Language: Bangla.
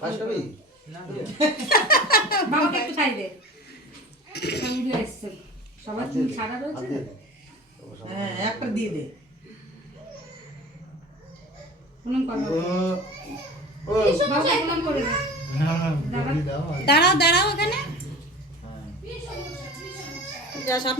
ফার্স্ট হবি বাবাকে একটু দে। সব এসছে। সবার চুল ছাড়া রয়েছে? হ্যাঁ একটা দিয়ে দে। প্রণাম কর। হ্যাঁ, দাঁড়াও। দাঁড়াও হ্যাঁ। যা স্বপ্ন